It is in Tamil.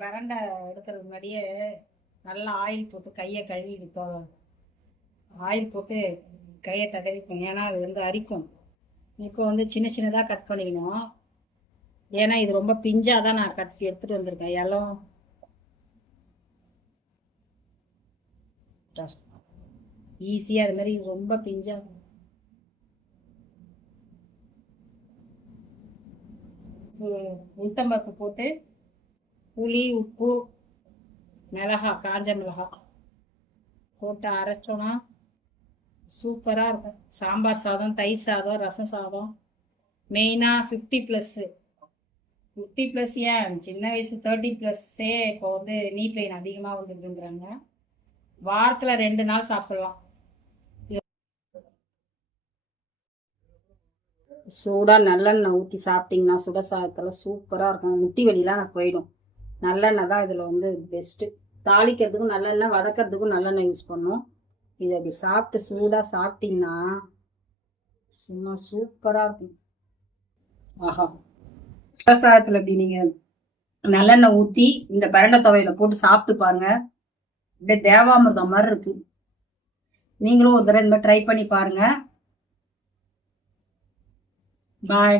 பிரண்டை எடுக்கிறதுக்கு முன்னாடியே நல்லா ஆயில் போட்டு கையை கழுவிடுப்போம். ஆயில் போட்டு கையை தடவிப்போம், ஏன்னா அது வந்து அரிக்கும். இப்போ வந்து சின்ன சின்னதாக கட் பண்ணிக்கணும், ஏன்னா இது ரொம்ப பிஞ்சாக தான் நான் கட் எடுத்துகிட்டு வந்திருக்கேன். எல்லாம் ஈஸியாக அது மாதிரி ரொம்ப பிஞ்சாக உளுத்தம்பருப்பு போட்டு புளி உப்பு மிளகா காஞ்ச மிளகா போட்டு அரைச்சோன்னா சூப்பராக இருக்கும். சாம்பார் சாதம், தயிர் சாதம், ரசம் சாதம், மெயினாக 50+. 50+ ஏன் சின்ன வயசு 30+ஏ இப்போ வந்து நீட் வெயின் அதிகமாக வந்துருக்குங்கிறாங்க. வாரத்தில் 2 நாள் சாப்பிடலாம். சூடாக நல்லெண்ணெய் ஊற்றி சாப்பிட்டிங்கன்னா சுட சாதத்தில் சூப்பராக இருக்கும். முட்டி வலிலாம் எனக்கு போயிடும். நல்லெண்ணெய் தான் இதில் வந்து பெஸ்ட்டு. தாளிக்கிறதுக்கும் நல்லெண்ணெய், வதக்கிறதுக்கும் நல்லெண்ணெய் யூஸ் பண்ணோம். இதை அப்படி சாப்பிட்டு சூடாக சாப்பிட்டிங்கன்னா சும்மா சூப்பராக இருக்கும். ஆஹா, சுட சாதத்தில் இப்படி நீங்கள் நல்லெண்ணெய் ஊற்றி இந்த பிரண்டை துவையில போட்டு சாப்பிட்டு பாருங்க, அப்படியே தேவாமிர்தம் மாதிரி இருக்கு. நீங்களும் ஒரு தடவை இந்த மாதிரி ட்ரை பண்ணி பாருங்க. பாய்.